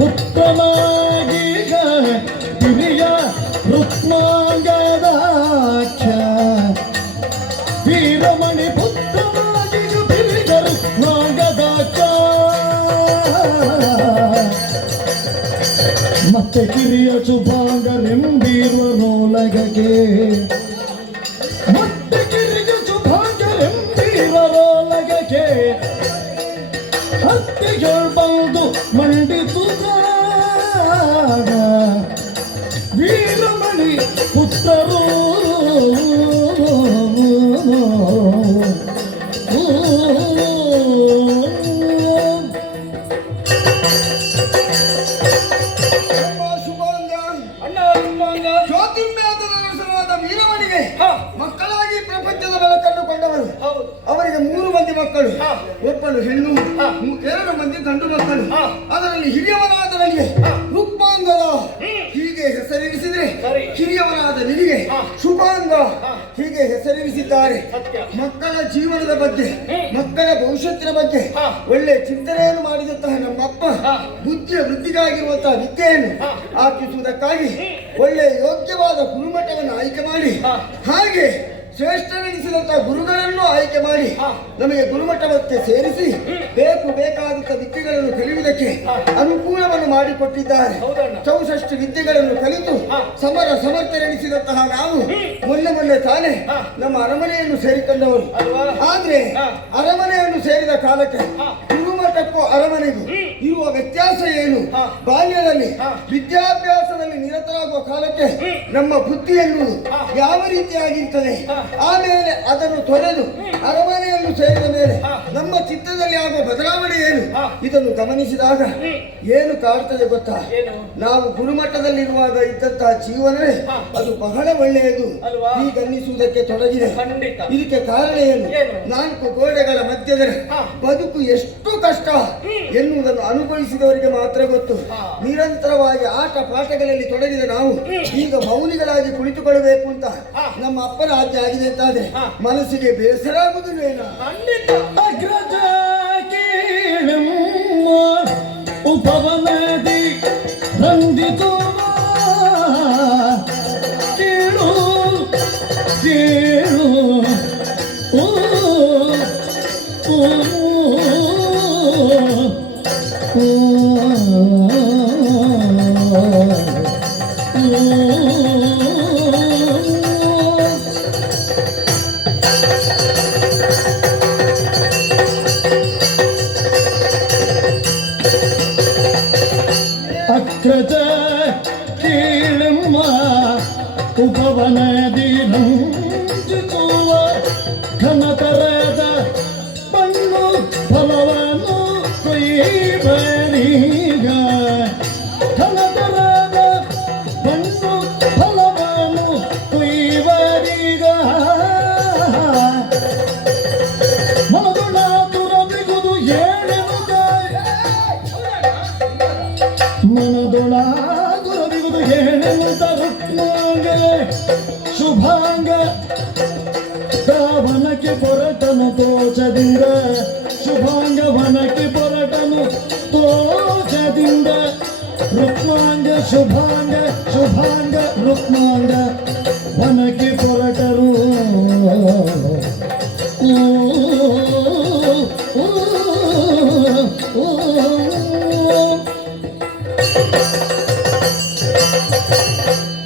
ಪುತ್ರನಾಗೀಗ ದಿನಿಯ ರುಕ್ಮಾಂಗದಾಕ್ಷ ವೀರಮಣಿ ಪುತ್ರನಾಗೀಗ ದಿನಿಯ ರುಕ್ಮಾಂಗದಾಕ್ಷ ಮತ್ತೆ ಕಿರಿಯ ಶುಭಾಂಗರೆಂಬಿರುವನೋಲಗಗೆ ಮತ್ತೆ ಕಿರಿಯ ಶುಭಾಂಗರೆಂಬಿರುವನೋಲಗಗೆ ಹತ್ಯೆಗಳು ಬಂದು ಮಂಡಿಸುತ್ತ ವೀರಮಣಿ ಪುತ್ರರು ಜ್ಯೋತಿರ್ಮೇಧದ ವೀರಮಣಿಗೆ ಮಕ್ಕಳಾಗಿ ಪ್ರಪಂಚದ ಬೆಳಕನ್ನು ಕೊಂಡವರು. ಅವರಿಗೆ 3 ಮಂದಿ ಮಕ್ಕಳು, ಒಬ್ಬಳು ಹೆಣ್ಣು, 2 ಮಂದಿ ಗಂಡು ಮಕ್ಕಳು. ಅದರಲ್ಲಿ ಹಿರಿಯವನಾದ ನನಗೆ ರುಕ್ಮಾಂಗದ ಹೀಗೆ ಹೆಸರಿರಿಸಿದ್ರೆ, ಹಿರಿಯವನಾದ ನಿನಗೆ ಶುಭಾಂಗ ಹೀಗೆ ಹೆಸರಿರಿಸಿದ್ದಾರೆ. ಮಕ್ಕಳ ಜೀವನದ ಬಗ್ಗೆ, ಮಕ್ಕಳ ಭವಿಷ್ಯತ್ತಿನ ಬಗ್ಗೆ ಒಳ್ಳೆ ಚಿಂತನೆಯನ್ನು ಮಾಡಿದಂತಹ ನಮ್ಮಪ್ಪ ಬುದ್ಧಿಯ ವೃದ್ಧಿಗಾಗಿರುವಂತಹ ವಿದ್ಯೆಯನ್ನು ಹಾಕಿಸುವುದಕ್ಕಾಗಿ ಒಳ್ಳೆ ಯೋಗ್ಯವಾದ ಗುರುಮಠವನ್ನು ಆಯ್ಕೆ ಮಾಡಿ, ಹಾಗೆ ಶ್ರೇಷ್ಠನೆನಿಸಿದಂತಹ ಗುರುಗಳನ್ನು ಆಯ್ಕೆ ಮಾಡಿ ನಮಗೆ ಗುರುಮಠಕ್ಕೆ ಸೇರಿಸಿ ಬೇಕಾದಂತಹ ವಿದ್ಯೆಗಳನ್ನು ಕಲಿಯುವುದಕ್ಕೆ ಅನುಕೂಲವನ್ನು ಮಾಡಿಕೊಟ್ಟಿದ್ದಾರೆ. 64 ವಿದ್ಯೆಗಳನ್ನು ಕಲಿತು ಸಮರ್ಥನೆನಿಸಿದಂತಹ ನಾವು ಮೊನ್ನೆ ತಾನೇ ನಮ್ಮ ಅರಮನೆಯನ್ನು ಸೇರಿಕೊಂಡವರು. ಆದ್ರೆ ಅರಮನೆಯನ್ನು ಸೇರಿದ ಕಾಲಕ್ಕೆ ಗುರುಮಠಕ್ಕೂ ಅರಮನೆಗೂ ಇರುವ ವ್ಯತ್ಯಾಸ ಏನು? ಬಾಲ್ಯದಲ್ಲಿ ವಿದ್ಯಾಭ್ಯಾಸದಲ್ಲಿ ನಿರತರಾಗುವ ಕಾಲಕ್ಕೆ ನಮ್ಮ ಬುದ್ಧಿ ಎನ್ನುವುದು ಯಾವ ರೀತಿಯಾಗಿರ್ತದೆ, ಆಮೇಲೆ ಅದನ್ನು ತೊರೆದು ಅರಮನೆಯನ್ನು ಸೇರಿದ ಮೇಲೆ ನಮ್ಮ ಚಿತ್ತದಲ್ಲಿ ಆಗುವ ಬದಲಾವಣೆ ಏನು? ಇದನ್ನು ಗಮನಿಸಿದಾಗ ಏನು ಕಾಡ್ತದೆ ಗೊತ್ತಾ? ನಾವು ಗುರುಮಟ್ಟದಲ್ಲಿರುವಾಗ ಇದ್ದಂತಹ ಜೀವನವೇ ಅದು ಬಹಳ ಒಳ್ಳೆಯದು ಹೀಗನ್ನಿಸುವುದಕ್ಕೆ ತೊಡಗಿದೆ. ಇದಕ್ಕೆ ಕಾರಣ ಏನು? 4 ಗೋಡೆಗಳ ಮಧ್ಯದಲ್ಲಿ ಬದುಕು ಎಷ್ಟು ಕಷ್ಟ ಎನ್ನುವುದನ್ನು ಅನುಭವಿಸಿದವರಿಗೆ ಮಾತ್ರ ಗೊತ್ತು. ನಿರಂತರವಾಗಿ ಆಟ ಪಾಠಗಳಲ್ಲಿ ತೊಡಗಿದ ನಾವು ಈಗ ಮೌನಿಗಳಾಗಿ ಕುಳಿತುಕೊಳ್ಳಬೇಕು ಅಂತ ನಮ್ಮ ಅಪ್ಪನ ಆಜ್ಞೆ ಆಗಿದೆ ಅಂತಾದ್ರೆ ಮನಸ್ಸಿಗೆ ಬೇಸರ ಆಗುವುದಿಲ್ಲ. ಅಗ್ರಜ ಕೇಳಮ್ಮ ಉಪವನದಿ ರಂದಿತು ಕೇಳು ಕೇಳು ಓ ಓ ಅಗ್ರಜ ಕೇಳಮ್ಮ ಉಪವನದಿ ರಂಜಿಸುವ ಘನತರದ ಬಣ್ಣು ಫಲವನ್ನು ಕೊಯ್ಬರೀಗ ಘನತರದ ಕೊಳ ಗುರುವಿಗುದು ಏನೆಂತ ರುಕ್ಮಾಂಗ ಶುಭಾಂಗ ವನಕ್ಕೆ ಹೊರಟನು ತೋಚದಿಂದ ಶುಭಾಂಗ ವನಕ್ಕೆ ಹೊರಟನು ತೋಚದಿಂದ ರುಕ್ಮಾಂಗ ಶುಭಾಂಗ ಶುಭಾಂಗ ರುಕ್ಮಾಂಗ ವನಕ್ಕೆ ಹೊರಟರು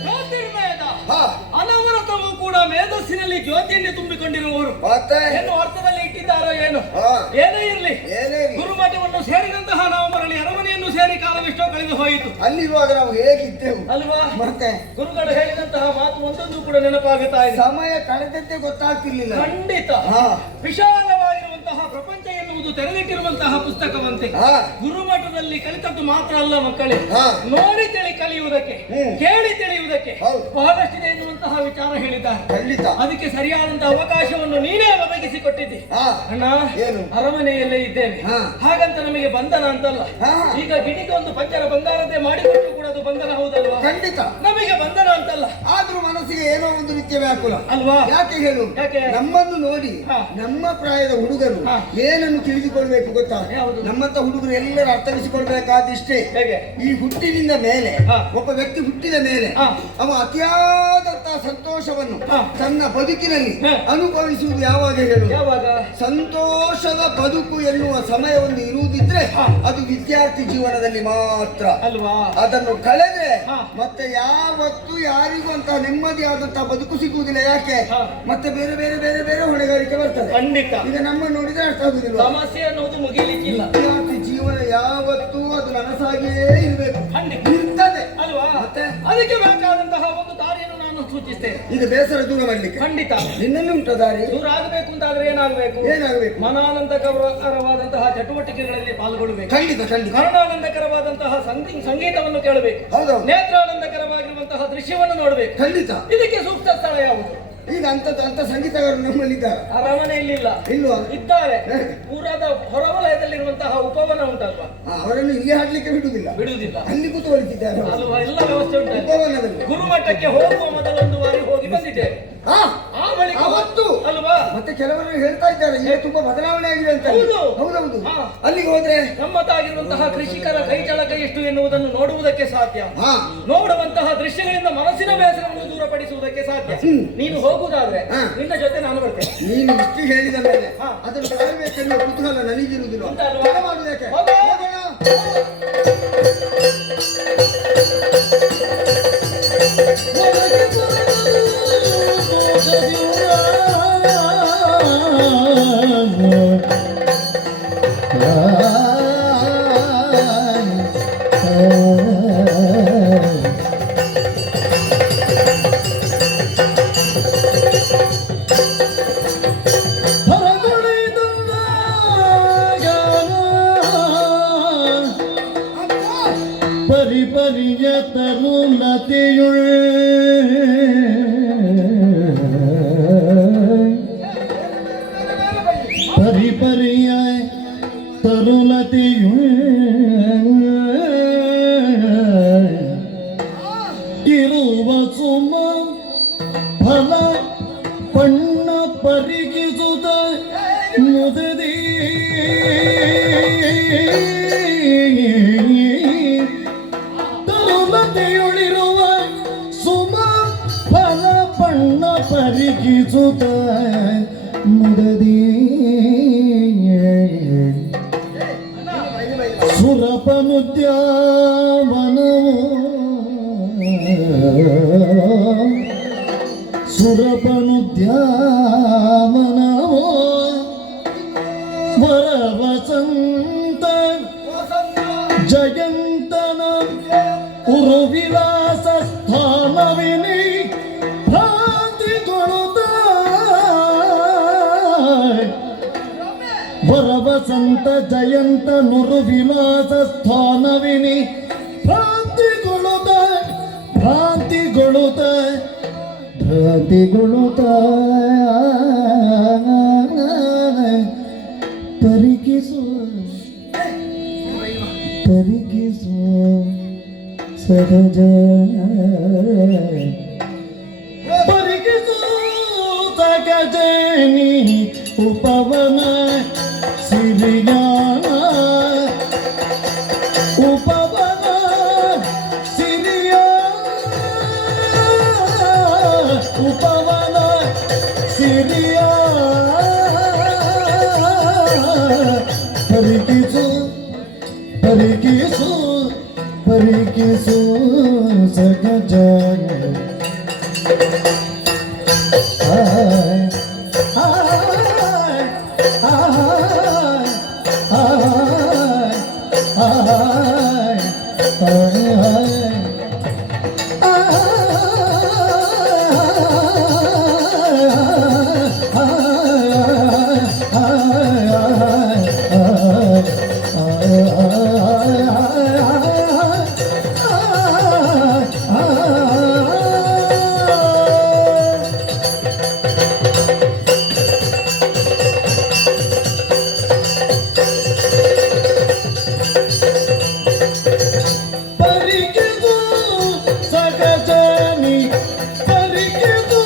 ಜ್ಯೋತಿರ್ವೇದ ಹಾ ಅನವರತವೂ ಕೂಡ ಮೇಧಸ್ಸಿನಲ್ಲಿ ಜ್ಯೋತಿಯನ್ನು ತುಂಬಿಕೊಂಡಿರುವವರು ಮತ್ತೆ ಏನು ಅರ್ಥದಲ್ಲಿ ಇಟ್ಟಿದ್ದಾರೋ ಏನು ಹಾ ಏನೇ ಇರಲಿ ಏನೇ ಇರ್ಲಿ. ಗುರುಮಠವನ್ನು ಸೇರಿದಂತಹ ನಾವು ಮರಳಿ ಅರಮನೆಯನ್ನು ಸೇರಿ ಕಾಲವೆಷ್ಟೋ ಕಳೆದು ಹೋಯಿತು ಅಲ್ಲಿರುವಾಗ ನಾವು ಹೇಗಿದ್ದೆವು ಅಲ್ವಾ ಮತ್ತೆ ಗುರುಗಳು ಹೇಳಿದಂತಹ ಮಾತು ಒಂದೊಂದು ಕೂಡ ನೆನಪಾಗುತ್ತಾ ಇದೆ. ಸಮಯ ಕಳೆದದ್ದೇ ಗೊತ್ತಾಗ್ತಿರ್ಲಿಲ್ಲ ಖಂಡಿತ ಹಾ ವಿಶಾಲವಾಗಿರುವಂತಹ ಪ್ರಪಂಚ ಎನ್ನುವುದು ತೆರೆದಿಟ್ಟಿರುವಂತಹ ಪುಸ್ತಕವಂತೆ ಹಾ ಗುರುಮಠದಲ್ಲಿ ಕಲಿತದ್ದು ಮಾತ್ರ ಅಲ್ಲ ಮಕ್ಕಳೇ, ಹಾ. ನೋಡಿ ತಿಳಿ ಕಲಿಯುವುದಕ್ಕೆ ಕೇಳಿ ತಿಳಿಯುವುದಕ್ಕೆ ಹೌದು. ಬಹಳಷ್ಟಿದೆ ಎನ್ನುವಂತಹ ವಿಚಾರ ಹೇಳಿದ್ದಾರೆ. ಖಂಡಿತ ಅದಕ್ಕೆ ಸರಿಯಾದಂತಹ ಅವಕಾಶವನ್ನು ನೀನೇ ಒದಗಿಸಿಕೊಟ್ಟಿದ್ದಿ. ಹಾ ಅಣ್ಣ ಏನು? ಅರಮನೆಯಲ್ಲೇ ಇದ್ದೇನೆ, ಹಾ. ಹಾಗಂತ ನಮಗೆ ಬಂಧನ ಅಂತಲ್ಲ. ಹಾ. ಈಗ ಗಿಣಿಗೆ ಒಂದು ಪಂಚರ ಬಂಗಾರತೆ ಮಾಡಿಕೊಟ್ಟು ಕೂಡ ಅದು ಬಂಧನ ಹೌದಲ್ವಾ? ಖಂಡಿತ ನಮಗೆ ಬಂಧನ ಅಂತಲ್ಲ ಆದ್ರೂ ಮನಸ್ಸಿಗೆ ಏನೋ ಒಂದು ರೀತಿಯ ವ್ಯಾಕುಲ ಅಲ್ವಾ? ಯಾಕೆ ಹೇಳು ಯಾಕೆ? ನಮ್ಮನ್ನು ನೋಡಿ ಹಾ. ನಮ್ಮ ಪ್ರಾಯದ ಹುಡುಗರು ಹಾ. ಏನನ್ನು ತಿಳಿದುಕೊಳ್ಬೇಕು ಗೊತ್ತಾ? ಯಾವುದು? ನಮ್ಮಂತ ಹುಡುಗರು ಎಲ್ಲರೂ ಅರ್ಥವಿಸಿಕೊಳ್ಬೇಕಾದಿಷ್ಟೇ. ಹೇಗೆ? ಈ ಹುಟ್ಟಿನಿಂದ ಮೇಲೆ ಹಾ. ಒಬ್ಬ ವ್ಯಕ್ತಿ ಹುಟ್ಟಿದ ಮೇಲೆ ಹಾ. ಅವ ಅತಿಯಾದಂತಹ ಸಂತೋಷವನ್ನು ಹಾ. ತನ್ನ ಬದುಕಿನಲ್ಲಿ ಹಾ. ಅನುಭವಿಸುವುದು ಯಾವಾಗ ಹೇಳು? ಯಾವಾಗ? ಸಂತೋಷದ ಬದುಕು ಎನ್ನುವ ಸಮಯವನ್ನು ಇರುವುದಿದ್ರೆ ಹಾ. ಅದು ವಿದ್ಯಾರ್ಥಿ ಜೀವನದಲ್ಲಿ ಮಾತ್ರ. ಅಲ್ವಾ? ಅದನ್ನು ಕಳೆದ್ರೆ ಹಾ. ಮತ್ತೆ ಯಾವತ್ತೂ ಯಾರಿಗೂ ಅಂತ ನೆಮ್ಮದಿಯಾದಂತಹ ಬದುಕು ಸಿಗುವುದಿಲ್ಲ. ಯಾಕೆ? ಹಾ. ಮತ್ತೆ ಬೇರೆ ಬೇರೆ ಬೇರೆ ಬೇರೆ ಹೊಣೆಗಾರಿಕೆ ಬರ್ತದೆ. ಖಂಡಿತ ಈಗ ನಮ್ಮ ನೋಡಿದ್ರೆ ಅರ್ಥ ಆಗುದಿಲ್ಲ. ಸಮಸ್ಯೆ ಅನ್ನೋದು ಮುಗಿಲಿಕ್ಕಿಲ್ಲ. ವಿದ್ಯಾರ್ಥಿ ಜೀವನ ಯಾವತ್ತೂ ಅದು ನನಸಾಗಿಯೇ ಇರಬೇಕು. ಖಂಡಿತ ಇರ್ತದೆ ಅಲ್ವಾ? ಮತ್ತೆ? ಅದಕ್ಕೆ ಬೇಕಾದಂತಹ ಒಂದು ದಾರಿಯನ್ನು ನಾನು ಸೂಚಿಸ್ತೇನೆ. ಈಗ ಬೇಸರ ದೂರ ಮಾಡ್ಲಿಕ್ಕೆ ಖಂಡಿತ ನಿನ್ನಲ್ಲಿ ಉಂಟ ದಾರಿ. ದೂರ ಆಗಬೇಕು ಅಂತಾದ್ರೆ ಏನಾಗಬೇಕು? ಏನಾಗಬೇಕು? ಮನಾನಂದಕರವಾದಂತಹ ಚಟುವಟಿಕೆಗಳಲ್ಲಿ ಪಾಲ್ಗೊಳ್ಳಬೇಕು. ಖಂಡಿತ ಖಂಡಿತ ಕರ್ಣಾನಂದಕರವಾದಂತಹ ಸಂಗೀತವನ್ನು ಕೇಳಬೇಕು. ಹೌದೌದು. ನೇತ್ರಾನಂದಕರವಾಗಿರುವಂತಹ ದೃಶ್ಯವನ್ನು ನೋಡಬೇಕು. ಖಂಡಿತ. ಇದಕ್ಕೆ ಸೂಕ್ತ ಸ್ಥಳ ಯಾವುದು? ಈಗ ಅಂತ ಸಂಗೀತಗಾರರು ನಮ್ಮಲ್ಲಿ ಇದ್ದಾರೆ. ಅರಮನೆಯಲ್ಲಿಲ್ಲ, ಇಲ್ವಾ? ಇದ್ದಾರೆ. ಹೇ. ಪೂರದ ಹೊರವಲಯದಲ್ಲಿರುವಂತಹ ಉಪವನ ಉಂಟಲ್ವಾ, ಅವರನ್ನು ಇಲ್ಲಿ ಹಾಡ್ಲಿಕ್ಕೆ ಬಿಡುವುದಿಲ್ಲ. ಬಿಡುವುದಿಲ್ಲ ಅಲ್ಲಿ ಕೂತುಕೊಳ್ತಿದ್ದಾರೆ ಅವರು. ಅಲ್ವಾ? ಎಲ್ಲ ವ್ಯವಸ್ಥೆ ಉಂಟು. ಉಪವನದಲ್ಲಿ. ಗುರುಮಠಕ್ಕೆ ಹೋಗುವ ಮೊದಲೊಂದು ಬಾರಿ ಹೋಗಿ ಬಂದಿದ್ದೇವೆ. ಹಾ. ಆ ಬಳಿಕ ಅವತ್ತು ಅಲ್ವಾ? ಮತ್ತೆ ಕೆಲವರು ಹೇಳ್ತಾ ಇದ್ದಾರೆ ಈಗ ತುಂಬಾ ಬದಲಾವಣೆ ಆಗಿದೆ ಅಂತ. ಹೌದು. ಹೌದೌದು. ಹಾ. ಅಲ್ಲಿಗೆ ಹೋದ್ರೆ ನಮ್ಮದಾಗಿರುವಂತಹ ಕೃಷಿಕರ ಕೈಚಳಕ ಎಷ್ಟು ಎನ್ನುವುದನ್ನು ನೋಡುವುದಕ್ಕೆ ಸಾಧ್ಯ. ಹಾ. ನೋಡುವಂತಹ ದೃಶ್ಯಗಳಿಂದ ಮನಸ್ಸಿನ ಬೇಸರವನ್ನು ದೂರಪಡಿಸುವುದಕ್ಕೆ ಸಾಧ್ಯ. ನೀನು ಹೋಗುವುದಾದ್ರೆ ಹಾ. ನಿನ್ನ ಜೊತೆ ನಾನು ಬರ್ತೇನೆ. ನೀನು ಇಷ್ಟು ಹೇಳಿದ ಮೇಲೆ ಹಾ. ಅದನ್ನು ಕಾಯಬೇಕೆನ್ನುವ ಕುತೂಹಲ ನನಗಿರುವುದಿಲ್ಲ. ಉಂಟಲ್ವಾ? ತಡ ಮಾಡುವುದು ಯಾಕೆ? ಹೋಗು. ಹೋಗೋಣ. ಪರಿಪರಿಯ ತರುಣತೆಯುಳ್ ಪರಿಪರಿಯ ತರುಣತೆಯುಳ್ ಇರುವ ಸುಮ ಫಲ ಪಣ್ಣ ಪರಿಗಿಸುತ್ತ ಮುದದಿ ತರುಣತೆಯುಳಿರುವ ಸುಮ ಫಲ ಪಣ್ಣ ಪರಿಗಿಸುತ್ತ ಮುದದಿ ಸುರಪನುದ್ಯಾವನವು ಸುರಪನುದ್ಯಾವನವು ವರವಸಂತ ಜಯಂತನ ಉರುವಿಲಾಸ ಸ್ಥಾನವಿನಿ ಭ್ರಾಂತಿಗೊಳುತ್ತ ವರವಸಂತ ಜಯಂತ ನುರು ವಿಲಾಸ ಸ್ಥಾನವಿನಿ ಭ್ರಾಂತಿಗೊಳುತ್ತ ಭ್ರಾಂತಿಗೊಳುತ್ತ ಭ್ರಾಂತಿಗೊಳುತ್ತ ಪರಿಕಿಸು ಪರಿಕಿಸು ಸಹಜ ಪರಿಗಿಸು ಸಗಜನಿ ಉಪವನ ಸಿರಿಯ ಉಪವನ ಸಿರಿಯ ಉಪವನ ಸಿರಿಯ ಪರಿಗಿಸು ಪರಿಗಿಸು ಪರಿಗಿಸು ಸಗಜ ಪರಿಗಿಸು ಸಗಜನಿ ಪರಿಗಿಸು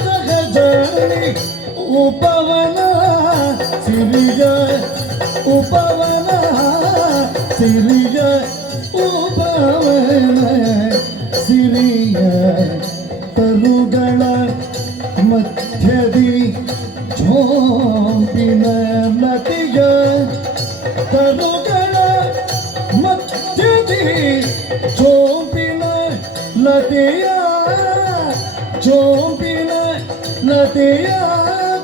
ಸಗಜನಿ ಉಪವನ ಸಿರಿಯ ಉಪವನ ಸಿರಿಯ ಉಪವನ ಸಿರಿಯ ತರುಗಳ ಮಧ್ಯದಿ ಝೋಂಪಿನ ನದಿಯ ತರುಗಳ ಮಧ್ಯದಿ ಝೋಂಪಿನ ನದಿಯ ಝೋಂಪಿನ ನದಿಯ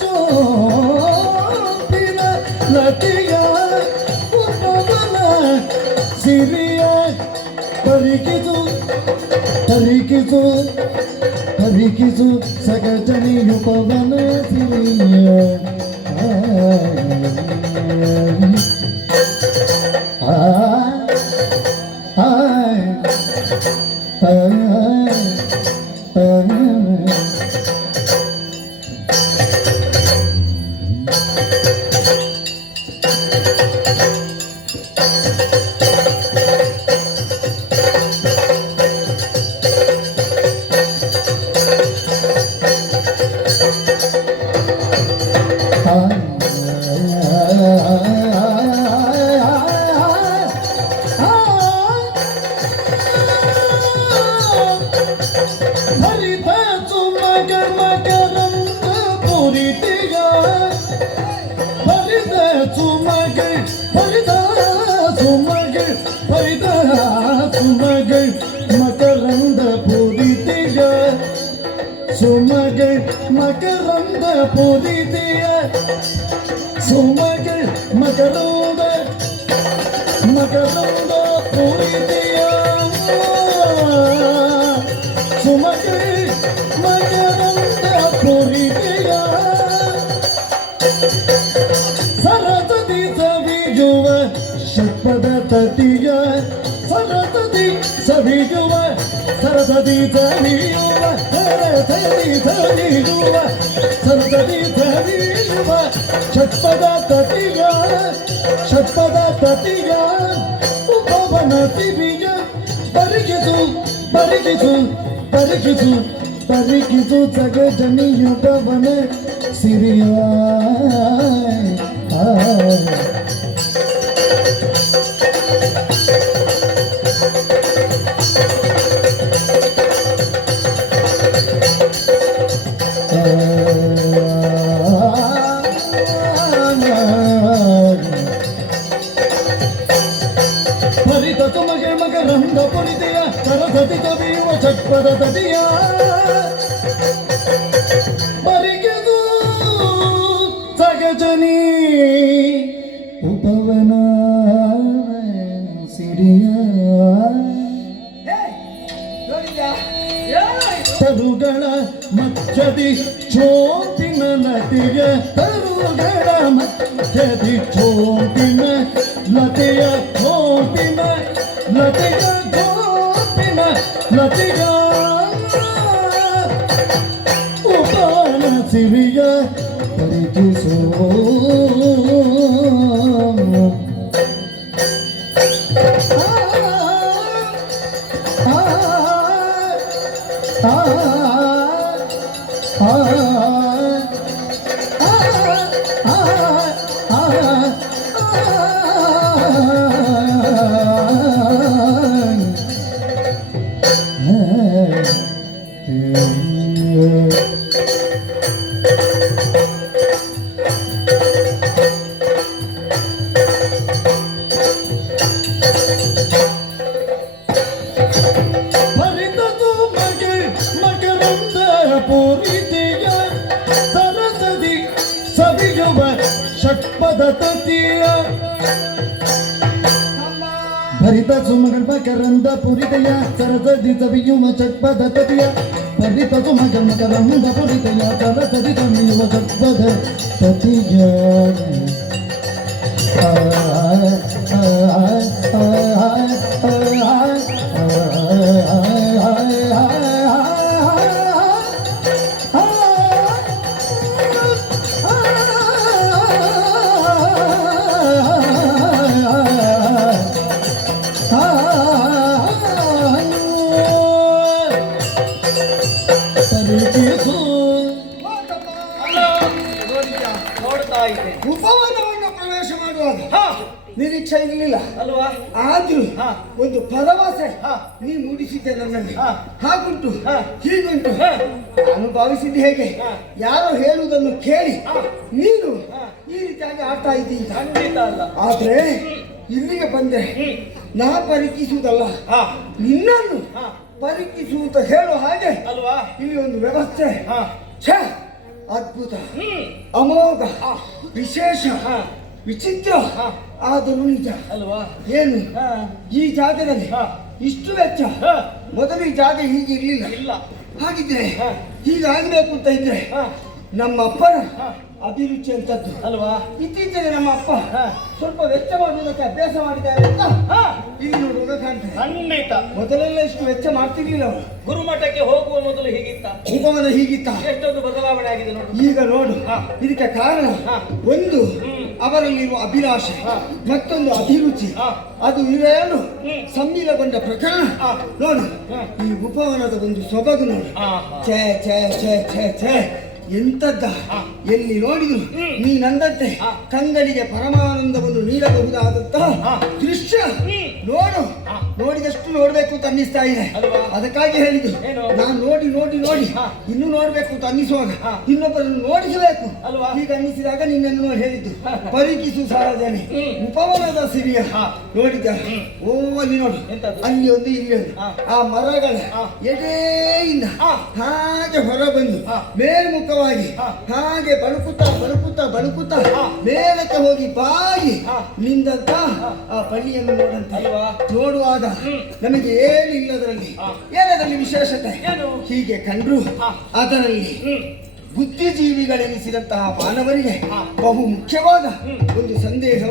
ಝೋಂಪಿನ ನದಿಯ ಉಪವನ ಸಿರಿಯ ಪರಿಗಿಸು ಪರಿಗಿಸು ಪರಿಗಿಸು ಸಗಜನಿ ಉಪವನ ಸಿರಿಯ ಹರಿತ ಸುಮಗ ಮಕರಂದ ಪುರಿತಿಯ ಹರಿತ ಸುಮಗ ಹರಿತ ಸುಮಗ ಹರಿತ ಸುಮಗ ಮಕರಂದ ಪುರಿತಿಯ ಸುಮಗ ಮಕರಂದ ಪುರಿತಿಯ ಸುಮಗ ಮಕರಂದ ಮಕರಂದ ಪುರಿತಿಯ ಸುಮಗ ಮಕರಂದ ಪುರಿತಿಯ ಸರಸದಿ ಸವಿಯುವ ಷಟ್ಪದ ತತಿಯ ಸರಸದಿ ಸವಿಯುವ ಸರಸದಿ ಸವಿಯುವ ಸರಸದಿ ಸವಿಯುವ ಸರಸದಿ ಸವಿಯುವ ಷಟ್ಪದ ತತಿಯ ಷಟ್ಪದ ತತಿಯ ಉಪವನ ಸಿರಿಯ ಪರಿಗಿಸು ಪರಿಗಿಸು ಪರಿಗಿಸು ಪರಿಗಿಸು ಸಗಜನಿ ಉಪವನ ಸಿರಿಯ ಪರಿತ ಸುಮಗ ಮಕರಂದ ಪುರಿತೆಯ ಸರಸತಿ ಕವಿಯುವ ಷಟ್ಪದ ತಟಿಯ ಪರಿಗಿಸು ಸಗಜನಿ ಉಪವನ ಸಿರಿಯ ನೋಡಿದ್ಯಾ ತರುಗಳ ಮಧ್ಯದಿ ಚೋಪಿನ ನದಿಯ ತರುಗಳ ಮಧ್ಯದಿ ಚೋಪಿನ ಲತೆಯ ಚೋಪಿನ ಲತೆಯ ಚೋಪಿನ ಲತೆಯ ಉಪವನ ಸಿರಿಯ ಪರಿಗಿಸೋ ಆ ಆ ಪರಿತದು ಮಕರಂದ ಪೂರಿತೆಯ ಸರಸದಿ ಸವಿಯುವ ಷಟ್ಪದ ತತಿಯ ಭರಿತ ಸುಮಗಳ ಮಕರಂದ ಪುರಿತೆಯ ಸರಸದಿ ಸವಿಯುವ ಷಟ್ಪದ ತತಿಯ ಭರಿತ ಸುಮಗಳ ಮಕರಂದ ಪುರಿತೆಯ ಸರಸದಿ ಸವಿಯುವ ಷಟ್ಪದ ತತಿಯ ನೋಡ್ತಾ ಇದ್ದೇನೆ. ಉಪವನವನ್ನು ಪ್ರವೇಶ ಮಾಡುವಾಗ ಹಾ, ನಿರೀಕ್ಷೆ ಇರಲಿಲ್ಲ. ಅಲ್ವಾ? ಆದ್ರೂ ಹಾ. ಒಂದು ಭರವಸೆ ಹಾ. ನೀ ಮೂಡಿಸಿದ್ದೆ ನನ್ನಲ್ಲಿ. ಹಾ. ಹಾಗುಂಟು ಹಾ. ಹೀಗುಂಟು ಹಾ. ನಾನು ಭಾವಿಸಿದ್ದು ಹೇಗೆ, ಹಾ. ಯಾರೋ ಹೇಳುವುದನ್ನು ಕೇಳಿ ಹಾ. ನೀನು ಹಾ. ಈ ರೀತಿಯಾಗಿ ಆಡ್ತಾ ಇದ್ದೀಯ. ಖಂಡಿತ ಅಲ್ಲ. ಆದ್ರೆ ಇಲ್ಲಿಗೆ ಬಂದೆ ನಾ ಪರೀಕ್ಷಿಸುವುದಲ್ಲ, ಹಾ, ನಿನ್ನನ್ನು ಹಾ, ಪರೀಕ್ಷಿಸುವುದು ಹೇಳೋ ಹಾಗೆ ಅಲ್ವಾ? ಇಲ್ಲಿ ಒಂದು ವ್ಯವಸ್ಥೆ. ಹಾ, ಛೇ, ಅದ್ಭುತ, ಹ್ಮ್, ಅಮೋಘ, ಹಾ, ವಿಶೇಷ, ಹಾ, ವಿಚಿತ್ರ, ಹಾ, ಆದರೂ ನಿಜ. ಅಲ್ವಾ? ಏನು ಹಾ, ಈ ಜಾಗದಲ್ಲಿ ಹಾ, ಇಷ್ಟು ವೆಚ್ಚ? ಹಾ, ಮೊದಲು ಈ ಜಾಗ ಹೀಗೆ ಇರಲಿಲ್ಲ. ಇಲ್ಲ. ಹಾಗಿದ್ರೆ ಹಾ. ಹೀಗಾಗಬೇಕು ಅಂತ ಇದ್ರೆ ಹಾ, ನಮ್ಮ ಅಪ್ಪನ ಹಾ, ಅಭಿರುಚಿ ಅಂತದ್ದು. ಅಲ್ವಾ? ಇತ್ತೀಚೆಗೆ ನಮ್ಮ ಅಪ್ಪ ಹಾ, ಸ್ವಲ್ಪ ವೆಚ್ಚ ಮಾಡುವುದಕ್ಕೆ ಅಭ್ಯಾಸ ಮಾಡಿದ್ದಾರೆ ಅಂತ ಹಾ, ಇಲ್ಲಿ ನೋಡುವಾಗ ಕಾಣ್ತದೆ. ಖಂಡಿತ. ಮೊದಲೆಲ್ಲ ಇಷ್ಟು ವೆಚ್ಚ ಮಾಡ್ತಿರ್ಲಿಲ್ಲ ಅವರು. ಗುರುಮಠಕ್ಕೆ ಹೋಗುವ ಮೊದಲು ಹೀಗಿತ್ತ, ಉಪವನ ಹೀಗಿತ್ತ, ಎಷ್ಟೊಂದು ಬದಲಾವಣೆ ಆಗಿದೆ ನೋಡು. ಈಗ ನೋಡು. ಹಾ. ಇದಕ್ಕೆ ಕಾರಣ ಹಾ. ಒಂದು ಅವರಲ್ಲಿರುವ ಅಭಿಲಾಷೆ, ಹಾ. ಮತ್ತೊಂದು ಅಭಿರುಚಿ. ಹಾ. ಅದು ಇವೆರಡು ಹ್ಮ್. ಸಮ್ಮಿಲಗೊಂಡ ಪ್ರಕರಣ. ಹಾ. ನೋಡು, ಹಾ. ಈ ಉಪವನದ ಒಂದು ಸೊಬಗು ನೋಡು. ಹಾ, ಹಾ. ಛೇ ಛೇ ಛೇ ಛೇ ಛೇ, ಎಂತದ್ದ! ಹಾ. ಎಲ್ಲಿ ನೋಡಿದ್ರು ಹ್ಮ್. ನೀನಂದಂತೆ ಹಾ. ಕಂಗಳಿಗೆ ಪರಮಾನಂದವನ್ನು ನೀಡಬಹುದಾದಂತಹ ಹಾ. ದೃಶ್ಯ ಹ್ಮ್. ನೋಡು. ಹಾ. ನೋಡಿದಷ್ಟು ನೋಡ್ಬೇಕು ಅಂತ ಅನ್ನಿಸ್ತಾ ಇದೆ. ಅಲ್ವಾ? ಅದಕ್ಕಾಗಿ ಹೇಳಿದ್ದು ಏನು? ನಾನು ನೋಡಿ ನೋಡಿ ನೋಡಿ ಹಾ. ಇನ್ನು ನೋಡ್ಬೇಕು ಅಂತ ಅನ್ನಿಸುವಾಗ ಹಾ. ಇನ್ನೊಬ್ಬರನ್ನು ನೋಡಿಸಬೇಕು ಅಲ್ವಾ? ಈಗ ಅನ್ನಿಸಿದಾಗ ನಿನ್ನನ್ನು ಹೇಳಿದ್ದು ಹಾ. ಪರೀಕ್ಷಿಸು ಸಹಜನೆ. ಹ್ಮ್. ಉಪವನದ ಸಿರಿಯ ಹಾ. ನೋಡಿದ್ದ. ಹ್ಮ್. ಓ, ಅಲ್ಲಿ ನೋಡು, ಎಂತದ್ದು? ಅಲ್ಲಿ ಒಂದು ಇಲ್ಲಿ ಒಂದು. ಹಾ. ಆ ಮರಗಳ ಹಾ. ಎಡೆಯಿಂದ ಹಾ. ಹಾಗೆ ಹೊರ ಬಂದು ಹಾ. ಮೇಲ್ಮುಖವಾಗಿ ಹಾ. ಹಾಗೆ ಬಳುಕುತ್ತಾ ಬಳುಕುತ್ತಾ ಬಳುಕುತ್ತಾ ಹಾ. ಮೇಲಕ್ಕೆ ಹೋಗಿ ಬಾಗಿ ಹಾ. ನಿಂದಂತ ಹಾ. ಆ ಪಳ್ಳಿಯನ್ನು ನೋಡಂತ. ಅಲ್ವಾ? ನೋಡುವಾಗ ಹ್ಮ್. ನಮಗೆ ಏನು ಇಲ್ಲದರಲ್ಲಿ ಹಾ. ಏನದರಲ್ಲಿ ವಿಶೇಷತೆ ಏನು? ಹೀಗೆ ಕಂಡ್ರು ಹಾ. ಅದರಲ್ಲಿ ಹ್ಮ್, ಬುದ್ಧಿಜೀವಿಗಳೆನಿಸಿದಂತಹ ಮಾನವರಿಗೆ ಹಾ. ಬಹು ಮುಖ್ಯವಾದ ಹ್ಮ್. ಒಂದು ಸಂದೇಶ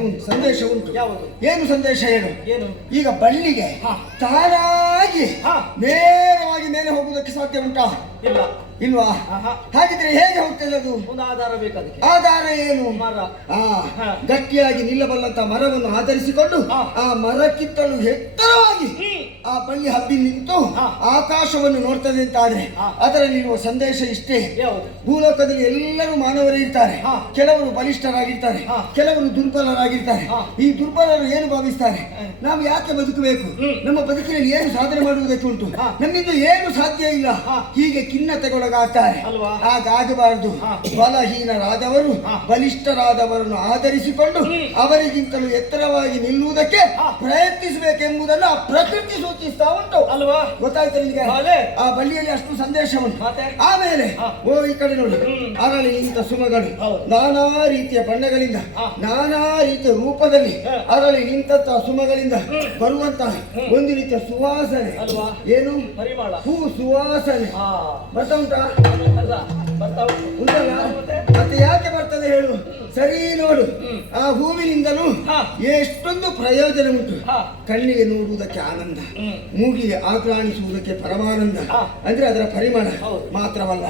ಉಂಟು. ಯಾವುದು? ಏನು ಸಂದೇಶ? ಏನು? ಏನು? ಈಗ ಬಳ್ಳಿಗೆ ಹಾ. ತಾನಾಗಿ ಹಾ. ನೇರವಾಗಿ ಮೇಲೆ ಹೋಗುವುದಕ್ಕೆ ಸಾಧ್ಯ ಉಂಟಾ? ಇಲ್ಲ. ಇಲ್ವಾ? ಆಹಾ. ಹಾಗಿದ್ರೆ ಹೇಗೆ ಹೋಗ್ತದೆ ಅದು? ಒಂದು ಆಧಾರ ಬೇಕದಕ್ಕೆ. ಆಧಾರ ಏನು? ಮರ. ಆ ಹಾ. ಗಟ್ಟಿಯಾಗಿ ನಿಲ್ಲಬಲ್ಲಂತ ಮರವನ್ನು ಆಧರಿಸಿಕೊಂಡು ಹಾ. ಆ ಮರಕ್ಕಿಂತಲೂ ಎತ್ತರವಾಗಿ ಹ್ಮ್. ಆ ಬಳ್ಳಿ ಹಬ್ಬಿ ನಿಂತು ಹಾ. ಆಕಾಶವನ್ನು ನೋಡ್ತದೆ ಅಂತಾದ್ರೆ ಹಾ. ಅದರಲ್ಲಿರುವ ಸಂದೇಶ ಇಷ್ಟೇ. ಯಾವುದು? ಭೂಲೋಕದಲ್ಲಿ ಎಲ್ಲರೂ ಮಾನವರೇ ಇರ್ತಾರೆ. ಹಾ. ಕೆಲವರು ಬಲಿಷ್ಠರಾಗಿರ್ತಾರೆ, ಹಾ. ಕೆಲವರು ದುರ್ಬಲರಾಗಿರ್ತಾರೆ. ಹಾ. ಈ ದುರ್ಬಲರು ಏನು ಭಾವಿಸ್ತಾರೆ? ಹ್ಮ್. ನಾವು ಯಾಕೆ ಬದುಕಬೇಕು? ಹ್ಮ್. ನಮ್ಮ ಬದುಕಿನಲ್ಲಿ ಏನು ಸಾಧನೆ ಮಾಡುವುದಕ್ಕೆ ಉಂಟು? ಹಾ. ನಮ್ಮಿಂದ ಏನು ಸಾಧ್ಯ ಇಲ್ಲ. ಹಾ. ಹೀಗೆ ಖಿನ್ನತೆಗೊಳಗಾಗ್ತಾರೆ. ಅಲ್ವಾ? ಹಾಗಾಗಬಾರದು. ಹಾ. ಬಲಹೀನರಾದವರು ಹಾ. ಬಲಿಷ್ಠರಾದವರನ್ನು ಆಧರಿಸಿಕೊಂಡು ಹ್ಮ್. ಅವರಿಗಿಂತಲೂ ಎತ್ತರವಾಗಿ ನಿಲ್ಲುವುದಕ್ಕೆ ಹಾ. ಪ್ರಯತ್ನಿಸಬೇಕೆಂಬುದನ್ನು ಆ ಪ್ರಕೃತಿ ಸೂಚಿಸ್ತಾ ಉಂಟು. ಅಲ್ವಾ? ಗೊತ್ತಾಯ್ತು ನಿಮಗೆ? ಅಲೆ. ಆ ಬಳ್ಳಿಯಲ್ಲಿ ಅಷ್ಟು ಸಂದೇಶ ಉಂಟು. ಮತ್ತೆ? ಆಮೇಲೆ ಹಾ. ಓ, ಈ ಕಡೆ ನೋಡಿ, ಹ್ಮ್. ಅರಳಿ ನಿಂತ ಸುಮಗಳು ಹೌದು. ನಾನಾ ರೀತಿಯ ಬಣ್ಣಗಳಿಂದ, ಹಾ. ನಾನಾ ರೀತಿಯ ರೂಪದಲ್ಲಿ ಹಾ. ಅರಳಿ ನಿಂತಹ ಸುಮಗಳಿಂದ ಹ್ಮ್. ಬರುವಂತಹ ಹ್ಮ್. ಒಂದು ರೀತಿಯ ಸುವಾಸನೆ. ಅಲ್ವಾ? ಏನು? ಪರಿಮಳ. ಹೂ ಸುವಾಸನೆ ಹಾ. ಬರ್ತಾ ಉಂಟಾ? ಅಲ್ಲ, ಬರ್ತಾ ಉಂಟು. ಉಂಟಲ್ಲ? ಮತ್ತೆ? ಮತ್ತೆ ಯಾಕೆ ಬರ್ತದೆ ಹೇಳು? ಸರಿ ನೋಡು, ಹ್ಮ್. ಆ ಹೂವಿನಿಂದಲೂ ಹಾ. ಎಷ್ಟೊಂದು ಪ್ರಯೋಜನ ಉಂಟು. ಹಾ. ಕಣ್ಣಿಗೆ ನೋಡುವುದಕ್ಕೆ ಆನಂದ, ಹ್ಮ್. ಮೂಗಿಗೆ ಆಘ್ರಾಣಿಸುವುದಕ್ಕೆ ಪರಮಾನಂದ. ಹಾ. ಅಂದ್ರೆ ಅದರ ಪರಿಮಳ ಹೌದು. ಮಾತ್ರವಲ್ಲ,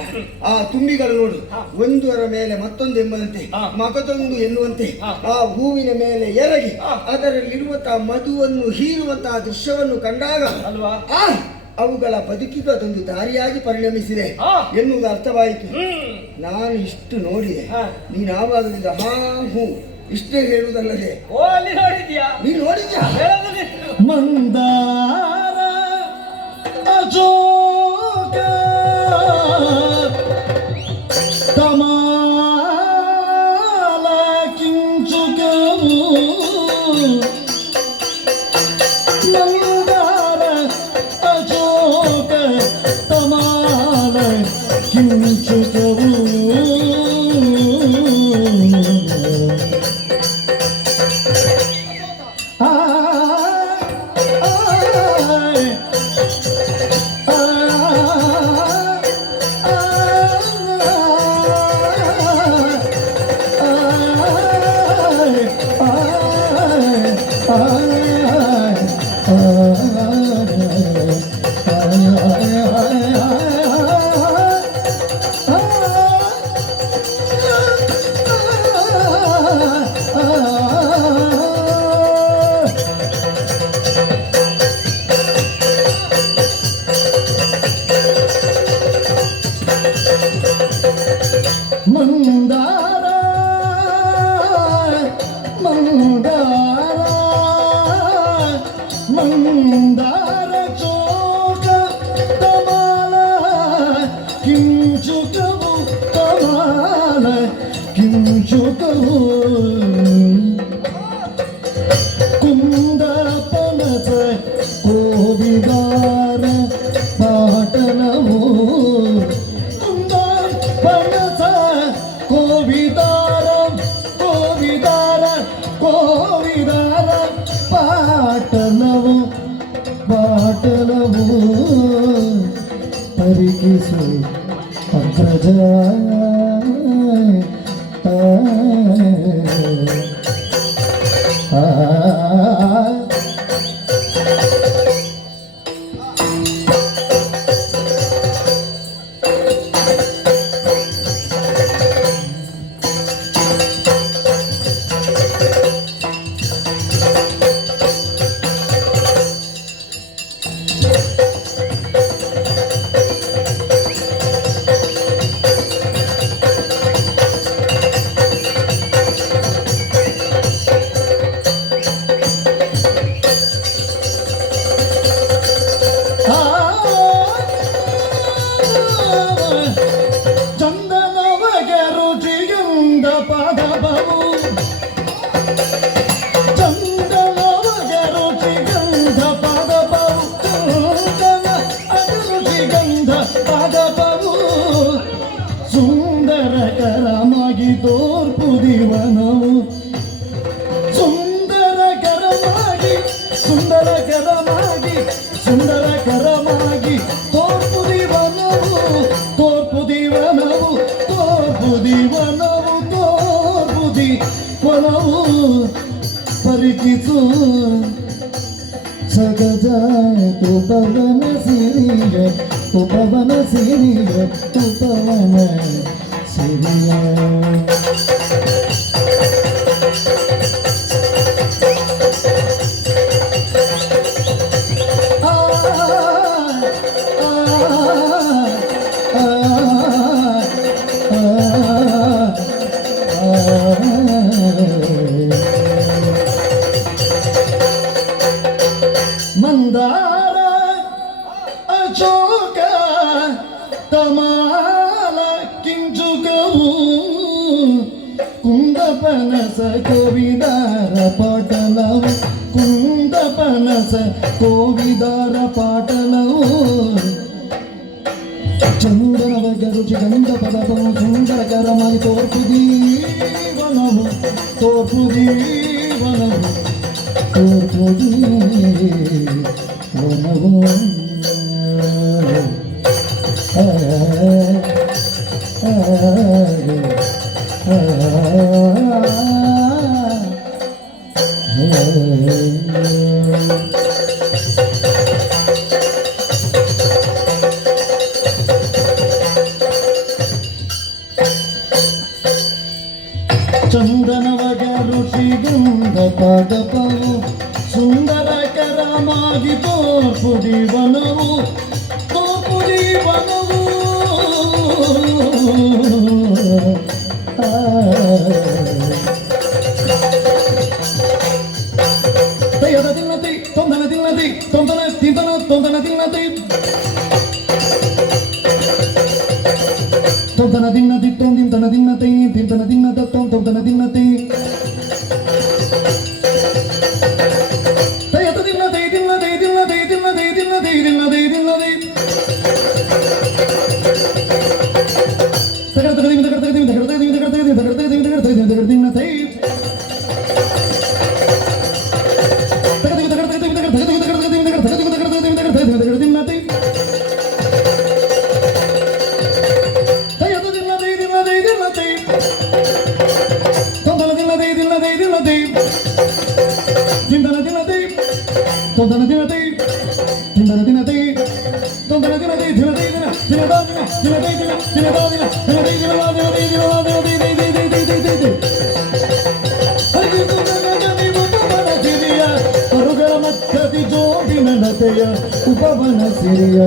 ಆ ತುಂಬಿಗಳು ನೋಡು, ಹಾ. ಒಂದರ ಮೇಲೆ ಮತ್ತೊಂದು ಎಂಬಂತೆ, ಹಾ. ಮಗದೊಂದು ಎನ್ನುವಂತೆ ಹಾ. ಆ ಹೂವಿನ ಮೇಲೆ ಎರಗಿ ಹಾ. ಅದರಲ್ಲಿರುವಂತಹ ಮಧುವನ್ನು ಹೀರುವಂತಹ ದೃಶ್ಯವನ್ನು ಕಂಡಾಗ ಅಲ್ವಾ? ಆ ಅವುಗಳ ಬದುಕಿಗೆ ಅದೊಂದು ದಾರಿಯಾಗಿ ಪರಿಣಮಿಸಿದೆ ಆ. ಎನ್ನುವುದು ಅರ್ಥವಾಯಿತು. ಹ್ಮ್ ನಾನು ಇಷ್ಟು ನೋಡಿದೆ, ಹಾ. ನೀನು ಆವಾಗಲಿಂದ ಹಾ ಹೂ ಇಷ್ಟೇ ಹೇಳುವುದಲ್ಲದೆ ಓ ಅಲ್ಲಿ ನೋಡಿದ್ಯಾ ನೀನು ನೋಡಿದ್ಯಾ? ಹೇಳೋದಿಲ್ಲ. ಮಂದಾರ ಅಶೋಕ ತಮಾಲ ಕಿಂಚುಕವು ಮಂದಾರ ಅಶೋಕ ತಮಾಲ ಕಿಂಚುಕವು ಮಂದಾರ ಮಂದಾರ ಮಂದಾರ ಚೋಕ ತಮಾಲ ಕಿಂಚುಕವು ತಮಾಲ ಕಿಂಚುಕವು ಕುಂದ ಪನಸ ಕೋವಿದಾರ ಪಾಟನವು ಕುಂದ ಪನಸ ಕೋವಿದಾರ ಕೋವಿದಾರ ಕೋವಿದಾರ ಪಾಟನವು ಪಾಟನವು ಪರಿಕಿಸು ಅಗ್ರಜ ಚಂದನವಗೆ ರುಚಿಗಂಧ ಪದಬವು ಚಂದನವಗೆ ರುಚಿಗಂಧ ಪದಬವು ಚಂದನ ಅರುಚಿಗಂಧ ಪದಬವು ಸುಂದರಕರಮಾಗಿ ತೋರ್ಪುದಿವನವು ಸುಂದರಕರಮಾಗಿ ಸುಂದರಕರಮಾಗಿ ಸುಂದರಕರಮಾಗಿ ತೋರ್ಪುದಿವನವು ತೋರ್ಪುದಿವನವು ತೋರ್ಪುದಿವನವು ತೋರ್ಪುದಿವನವು ಪರಿಕಿಸು ಸಗಜ ಉಪವನ ಸಿರಿಯ ಉಪವನ ಸಿರಿಯ ಉಪವನ ಸಿರಿಯ ಮಂದಾರ ಅಶೋಕ ತಮಾಲ ಕಿಂಚುಕವು ಕುಂದಪನಸ ಕೋವಿದಾರ ಪಾಟಲವು ಕುಂದಪನಸ ಕೋವಿದಾರ ಪಾಟಲವು ಚಂದನವಗ ರುಚಿಗಂಧ ಪದಪವು ಸುಂದರಕರಮಾಗಿ ತೋರ್ಪುದೀವನವು ತೋರ್ಪುದೀವನವು ತೋರ್ಪುದೀವನವು ಚಂದನವಗ ಋಷಿಗಂಧ ಪದಪವು ಸುಂದರಕರಮಾಗಿ ತೋರ್ಪುದಿವನವು ತೊಂದನ ದಿನ ದಿತ್ತೊಂ ದಿನ ದಿನ ತೈ ತಿಂತನ ದಿನ ದತ್ತೊಂ ತೊಂದನ ದಿನ ತೈ ತಯತ ದಿನ ತೈ ದಿನ ತೈ ದಿನ ತೈ ದಿನ ತೈ ದಿನ ತೈ ದಿನ ತೈ ದಿನ ತೈ ತಗಡ ತಗಡ ದಿನ ತಗಡ ದಿನ ತಗಡ ದಿನ ತಗಡ ದಿನ ತಗಡ ದಿನ ತಗಡ ದಿನ ತಗಡ ದಿನ ತೈ ತಗಡ ದಿನ ತಗಡ ದಿನ ತಗಡ ದಿನ ತಗಡ ದಿನ ತಗಡ ದಿನ ತಗಡ ದಿನ ತಗಡ ದಿನ ತಗಡ ದಿನ ತೈ ತೊಂದನ ದಿನ ತೈ ತಿಂದನ ದಿನ ತೈ ತೊಂದನ ದಿನ ತೈ ದಿನ ತೈ ದಿನ ದಿನದ ದಿನ ದಿನ ತೈ ದಿನ ದಿನದ ದಿನ ದಿನ ತೈ ದಿನದ ದಿನ ತೈ ದಿನದ ದಿನ ತೈ ತೈ ತೈ ತೈ ತೈ ತೈ ತೈ ಹರಿ ಸುಂದರ ನೀವು ಪವನ ಸಿರಿಯ ಪರುಗಳ ಮಧ್ಯದಿ ಜೋಡಿನ ನತೆಯ ಉಪವನ ಸಿರಿಯ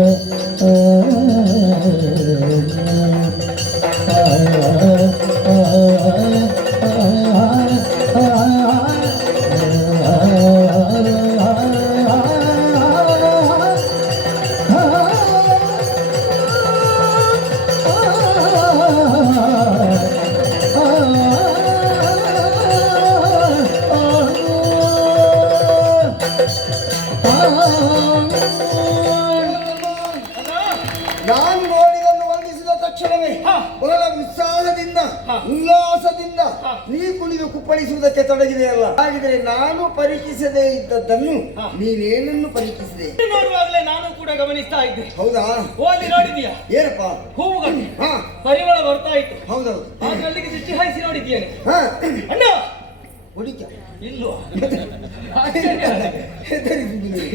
ನಾನು ನೋಡಿದನ್ನು ವಂದಿಸಿದ ತಕ್ಷಣವೇ ಬಹಳ ಉತ್ಸಾಹದಿಂದ ಉಲ್ಲಾಸದಿಂದ ನೀ ಕುಣಿದು ಕುಪ್ಪಳಿಸುವುದಕ್ಕೆ ತೊಡಗಿದೆಯಲ್ಲ. ಹಾಗಿದ್ರೆ ನಾನು ಪರೀಕ್ಷಿಸದೇ ಇದ್ದದ್ದನ್ನು ನೀನೇನನ್ನು ಪರೀಕ್ಷಿಸಿದೆ? ನೋಡುವಾಗಲೇ ನಾನು ಕೂಡ ಗಮನಿಸ್ತಾ ಇದ್ದೆ. ಹೌದಾ? ಓದಿ ನೋಡಿದ್ಯಾ? ಏನಪ್ಪ? ಹೂವುಗಳು ಪರಿಮಳ ಬರ್ತಾ ಇತ್ತು. ಹೌದೌದು. ಅಲ್ಲಿಗೆ ದೃಷ್ಟಿ ಹಾಯಿಸಿ ನೋಡಿದ್ದೇನೆ. ಅಣ್ಣ ಹುಡುಕ ಇಲ್ವಾ?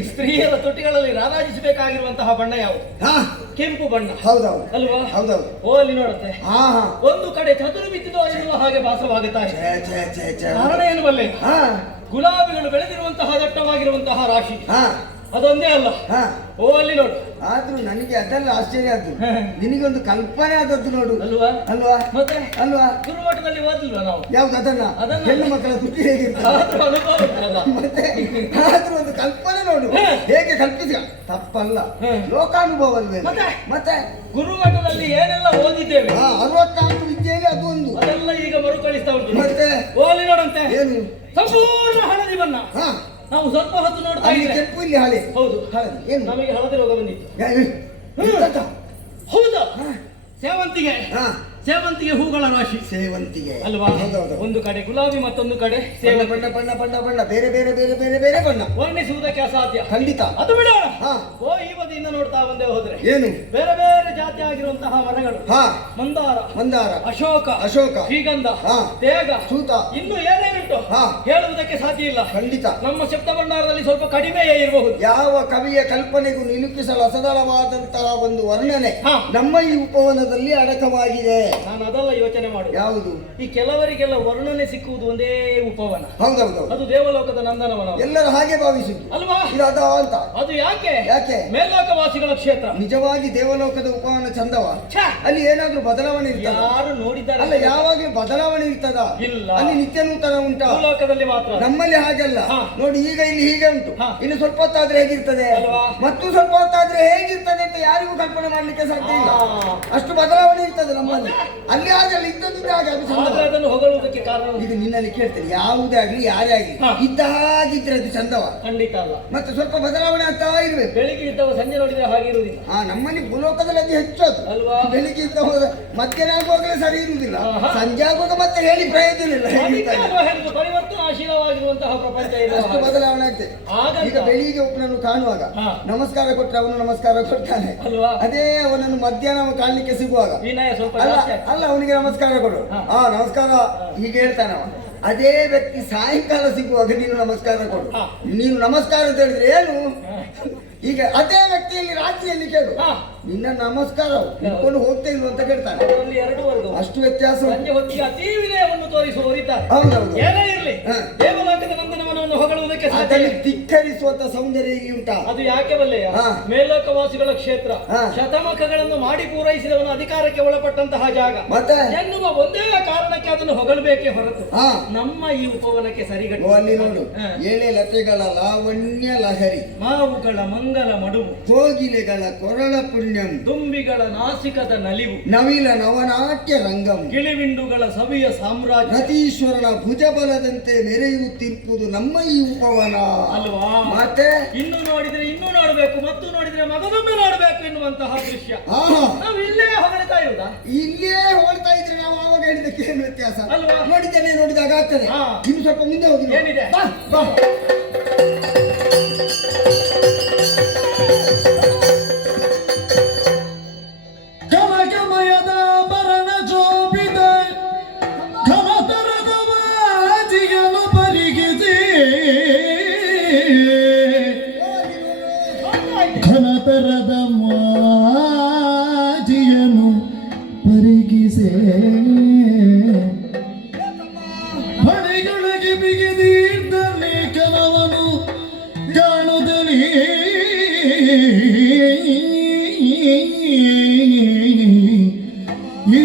ಸ್ತ್ರೀಯರ ತೊಟ್ಟಿಗಳಲ್ಲಿ ರಾರಾಜಿಸಬೇಕಾಗಿರುವಂತಹ ಬಣ್ಣ ಯಾವುದು? ಕೆಂಪು ಬಣ್ಣ. ಹೌದೌದು ಅಲ್ವಾ? ಹೌದೌದು. ಓ ಅಲ್ಲಿ ನೋಡುತ್ತೆ, ಒಂದು ಕಡೆ ಚದುರು ಬಿದ್ದಿದ್ದು ಎನ್ನುವ ಹಾಗೆ ಭಾಸವಾಗುತ್ತಾ ಇದೆ. ಕಾರಣ ಏನು ಬಲ್ಲೆ? ಗುಲಾಬಿಗಳು ಬೆಳೆದಿರುವಂತಹ ದಟ್ಟವಾಗಿರುವಂತಹ ರಾಶಿ ಅದೊಂದೇ ಅಲ್ಲ. ಓ ಅಲ್ಲಿ ನೋಡು. ಆದ್ರೂ ನನಗೆ ಅದೆಲ್ಲ ಆಶ್ಚರ್ಯ ಆದ್ದು, ನಿನಗೊಂದು ಕಲ್ಪನೆ ಆದದ್ದು ನೋಡು. ಅಲ್ವಾ? ಅಲ್ವಾ? ಮತ್ತೆ ಅಲ್ವಾ? ಗುರುಮಠದಲ್ಲಿ ಓದಿಲ್ವಾ ನಾವು? ಯಾವ್ದು? ಅದನ್ನ ಹೆಣ್ಣು ಮಕ್ಕಳ ತುಟಿ ಹೇಗಿರ್ತದೆ ಮತ್ತೆ ಆದ್ರೂ ಒಂದು ಕಲ್ಪನೆ ನೋಡು, ಹೇಗೆ ಕಲ್ಪಿಸ ತಪ್ಪಲ್ಲ, ಲೋಕಾನುಭವ ಅಲ್ವೇ? ಮತ್ತೆ ಗುರುಮಠದಲ್ಲಿ ಏನೆಲ್ಲ ಓದಿದ್ದೇವೆ, 64 ವಿದ್ಯೆಯಲ್ಲಿ ಅದು ಒಂದು, ಅದೆಲ್ಲ ಈಗ ಮರುಕಳಿಸ್ತಾ ಉಂಟು. ಮತ್ತೆ ಓ ಅಲ್ಲಿ ನೋಡಂತೆ, ಏನು ಸಂಪೂರ್ಣ ಹಳದಿ ಬಣ್ಣ. ನಾವು ಸ್ವಲ್ಪ ಹೊತ್ತು ನೋಡ್ತಾ ಇದ್ರೆ ಕೆಂಪು, ಇಲ್ಲಿ ಹಳೆ. ಹೌದು, ಹಳದಿ. ಏನು? ನಮಗೆ ಹಳದಿ ರೋಗ ಬಂದಿತ್ತು. ಹೌದಾ? ಸೇವಂತಿಗೆ. ಸೇವಂತಿಗೆ ಹೂಗಳ ರಾಶಿ. ಸೇವಂತಿಗೆ ಅಲ್ವಾ? ಒಂದು ಕಡೆ ಗುಲಾಬಿ, ಮತ್ತೊಂದು ಕಡೆ ಸೇವಂತಿಗೆ. ಬಣ್ಣ ಬಣ್ಣ ಬಣ್ಣ ಬಣ್ಣ ಬೇರೆ ಬೇರೆ ಬೇರೆ ಬೇರೆ ಬೇರೆ ಬಣ್ಣ, ವರ್ಣಿಸುವುದಕ್ಕೆ ಅಸಾಧ್ಯ. ಖಂಡಿತ. ಅದು ಬಿಡೋಣ. ಓ ಈ ಬದಿಯಿಂದ ನೋಡ್ತಾ ಬಂದೇ ಹೋದ್ರೆ ಏನು ಬೇರೆ ಬೇರೆ ಜಾತಿ ಆಗಿರುವಂತಹ ಮರಗಳು. ಮಂದಾರ, ಮಂದಾರ, ಅಶೋಕ, ಅಶೋಕ, ಶ್ರೀಗಂಧ, ತೇಗ, ಸೂತ, ಇನ್ನು ಏನೇನುಂಟು ಹೇಳುವುದಕ್ಕೆ ಸಾಧ್ಯ ಇಲ್ಲ. ಖಂಡಿತ. ನಮ್ಮ ಶಬ್ದ ಭಂಡಾರದಲ್ಲಿ ಸ್ವಲ್ಪ ಕಡಿಮೆಯೇ ಇರಬಹುದು. ಯಾವ ಕವಿಯ ಕಲ್ಪನೆಗೂ ನಿಲುಕಿಸಲು ಅಸದಳವಾದಂತಹ ಒಂದು ವರ್ಣನೆ ನಮ್ಮ ಈ ಉಪವನದಲ್ಲಿ ಅಡಕವಾಗಿದೆ. ನಾನು ಅದೆಲ್ಲ ಯೋಚನೆ ಮಾಡು. ಯಾವುದು? ಈ ಕೆಲವರಿಗೆಲ್ಲ ವರ್ಣನೆ ಸಿಕ್ಕುವುದು ಒಂದೇ ಉಪವನ. ಹೌದೌದು, ಅದು ದೇವಲೋಕದ ನಂದನವನ. ಎಲ್ಲರೂ ಹಾಗೆ ಭಾವಿಸಿದ್ದು ಅಲ್ವಾ? ಇರದ ಅಂತ. ಅದು ಯಾಕೆ? ಯಾಕೆ? ಮೇಲ್ಲೋಕವಾಸಿಗಳ ಕ್ಷೇತ್ರ. ನಿಜವಾಗಿ ದೇವಲೋಕದ ಉಪವನ ಚಂದವ. ಅಲ್ಲಿ ಏನಾದ್ರೂ ಬದಲಾವಣೆ ಇರ್ತದ? ಯಾರು ನೋಡಿದ್ದಾರೆ? ಅಲ್ಲ, ಯಾವಾಗ್ಲೂ ಬದಲಾವಣೆ ಇರ್ತದ? ಇಲ್ಲ. ಅಲ್ಲಿ ನಿತ್ಯ ನೂತನ ಉಂಟಾ? ಭೂಲೋಕದಲ್ಲಿ ಮಾತ್ರ. ನಮ್ಮಲ್ಲಿ ಹಾಗಲ್ಲ. ನೋಡಿ, ಈಗ ಇಲ್ಲಿ ಹೀಗೆ ಉಂಟು, ಇನ್ನು ಸ್ವಲ್ಪ ಹೊತ್ತಾದ್ರೆ ಹೇಗಿರ್ತದೆ, ಮತ್ತು ಸ್ವಲ್ಪ ಹೊತ್ತಾದ್ರೆ ಹೇಗಿರ್ತದೆ ಅಂತ ಯಾರಿಗೂ ಕಲ್ಪನೆ ಮಾಡ್ಲಿಕ್ಕೆ ಸಾಧ್ಯ ಇಲ್ಲ. ಅಷ್ಟು ಬದಲಾವಣೆ ಇರ್ತದೆ ನಮ್ಮಲ್ಲಿ. ಅಲ್ಲಿ ಹಾಗಲ್ಲ, ಇದ್ದದಿದ್ದ ಹಾಗೆ ಅದು ಚಂದ. ಅದನ್ನು ಹೊಗಳುವುದಕ್ಕೆ ಕಾರಣ ಈಗ ನಿನ್ನಲ್ಲಿ ಕೇಳ್ತೇನೆ, ಯಾವುದೇ ಆಗ್ಲಿ ಯಾರೇ ಆಗ್ಲಿ ಇದ್ದ ಹಾಗಿದ್ರೆ ಅದು ಚಂದವ? ಖಂಡಿತ ಅಲ್ಲ. ಮತ್ತೆ ಸ್ವಲ್ಪ ಬದಲಾವಣೆ ಆಗ್ತಾ ಇರ್ಬೇಕು. ಬೆಳಿಗ್ಗೆ ಇದ್ದವ ಸಂಜೆ ನೋಡಿದ್ರೆ ಹಾಗೆ ಇರುವುದಿಲ್ಲ. ನಮ್ಮಲ್ಲಿ ಭೂಲೋಕದಲ್ಲಿ ಅದು ಹೆಚ್ಚು ಅದು ಅಲ್ವಾ? ಬೆಳಿಗ್ಗೆ ಇದ್ದ ಮಧ್ಯಾಹ್ನ ಆಗುವಾಗಲೇ ಸರಿ ಇರುವುದಿಲ್ಲ, ಸಂಜೆ ಆಗುವಾಗ ಮತ್ತೆ ಹೇಳಿ ಪ್ರಯೋಜನ ಇಲ್ಲ. ಪರಿವರ್ತನಾಶೀಲವಾಗಿರುವಂತಹ ಪ್ರಪಂಚ ಇದೆ, ಅಷ್ಟು ಬದಲಾವಣೆ ಆಗ್ತದೆ. ಈಗ ಬೆಳಿಗ್ಗೆ ಒಬ್ಬನನ್ನು ಕಾಣುವಾಗ ನಮಸ್ಕಾರ ಕೊಟ್ಟರೆ ಅವನು ನಮಸ್ಕಾರ ಕೊಡ್ತಾನೆ, ಅದೇ ಅವನನ್ನು ಮಧ್ಯಾಹ್ನ ಕಾಣಲಿಕ್ಕೆ ಸಿಗುವಾಗ ಅಲ್ಲ ಅವನಿಗೆ ನಮಸ್ಕಾರ ಕೊಡು, ನಮಸ್ಕಾರ ಹೀಗೆ ಹೇಳ್ತಾನೆ ಅವ. ಅದೇ ವ್ಯಕ್ತಿ ಸಾಯಂಕಾಲ ಸಿಗುವಾಗ ನೀನು ನಮಸ್ಕಾರ ಕೊಡು. ನೀನು ನಮಸ್ಕಾರ ಅಂತ ಹೇಳಿದ್ರೆ ಏನು? ಈಗ ಅದೇ ವ್ಯಕ್ತಿಯಲ್ಲಿ ರಾತ್ರಿಯಲ್ಲಿ ಕೇಳು, ನಿನ್ನ ನಮಸ್ಕಾರ ಇಟ್ಕೊಂಡು ಹೋಗ್ತಾ ಇಲ್ವ ಅಂತ ಕೇಳ್ತಾನೆ. ಅಷ್ಟು ವ್ಯತ್ಯಾಸ. ಅತಿ ವಿನಯವನ್ನು ತೋರಿಸುವವರಿದ್ದಾರೆ. ಹೌದೌದು. ಏನೇ ಇರಲಿ, ದೇವಲೋಕದ ನಂದನವನವನ್ನು ಹೊಗಳುವುದಕ್ಕೆ ಕಾಣಲಿಕ್ಕೆ ಸಾಧ್ಯ ಅದನ್ನು ಇಲ್ಲ. ಧಿಕ್ಕರಿಸುವಂತ ಸೌಂದರ್ಯ ಇಲ್ಲಿ ಉಂಟಾ? ಅದು ಯಾಕೆ ಬಲ್ಲೆಯ ಹಾ. ಮೇಲ್ಲೋಕವಾಸಿಗಳ ಕ್ಷೇತ್ರ, ಹಾ. ಶತಮಖಗಳನ್ನು ಮಾಡಿ ಪೂರೈಸಿದವನ ಅಧಿಕಾರಕ್ಕೆ ಒಳಪಟ್ಟಂತಹ ಜಾಗ ಮತ್ತೆ ಎನ್ನುವ ಒಂದೇ ಕಾರಣಕ್ಕೆ ಅದನ್ನು ಹೊಗಳಬೇಕೇ ಹೊರತು ಹಾ ನಮ್ಮ ಈ ಉಪವನಕ್ಕೆ ಓ, ಸರಿಗಟ್ಟು ಅಲ್ಲಿ ನೋಡು ಏಳೆ ಲತೆಗಳ ಲಾವಣ್ಯ ಲಹರಿ, ಮಾವುಗಳ ಮಂಗಲ ಮಡುವು, ಕೋಗಿಲೆಗಳ ಕೊರಳ ಪುಣ್ಯಂ, ದುಂಬಿಗಳ ನಾಸಿಕದ ನಲಿವು, ನವಿಲ ನವನಾಟ್ಯ ರಂಗಂ, ಗಿಳಿವಿಂಡುಗಳ ಸವಿಯ ಸಾಮ್ರಾಜ್ಯ, ರತೀಶ್ವರನ ಭುಜಬಲದಂತೆ ಮೆರೆಯುತ್ತಿರುವುದು ನಮ್ಮ ಈ ಉಪವನ ಅಲ್ವಾ? ಮತ್ತೆ ಇನ್ನು ನೋಡಿದ್ರೆ ಇನ್ನೂ ನೋಡಬೇಕು, ಮತ್ತು ನೋಡಿದ್ರೆ ಮಗದೊಮ್ಮೆ ನೋಡಬೇಕು ಎನ್ನುವಂತಹ ದೃಶ್ಯ ಆಹಾ ನಾವು ಇಲ್ಲೇ ಹೊಗಳ್ತಾ ಇರುವುದಾ? ಇಲ್ಲೇ ಹೋಗ್ತಾ ಇದ್ರೆ ನಾವು ಆವಾಗ ಹೇಳಿದ್ದಕ್ಕೆ ಏನು ವ್ಯತ್ಯಾಸ? ಅಲ್ವಾ? ನೋಡಿದ್ದೇನೆ, ನೋಡಿದಾಗ ಆಗ್ತದೆ. ಹಾ. ಇನ್ನು ಸ್ವಲ್ಪ ಮುಂದೆ ಹೋಗಿ ನೋಡಿ. ಏನಿದೆ? ಬಾ, ಬಾ. ಕಮಕಮಯದ ಭರಣ ಜೋಬಿದ ಕಮತರದ ಬಾಜಿಗನು ಪರಿಗಿಸಿ ಘನತರದ ಮಾಜಿಯನು ಪರಿಗಿಸೆ ಹೊಳೆಯೊಳಗೆ ಬಿಗಿದೀರ್ದ ಲೇಖನವನು ಕಾಣುತ್ತಲೇ ಈ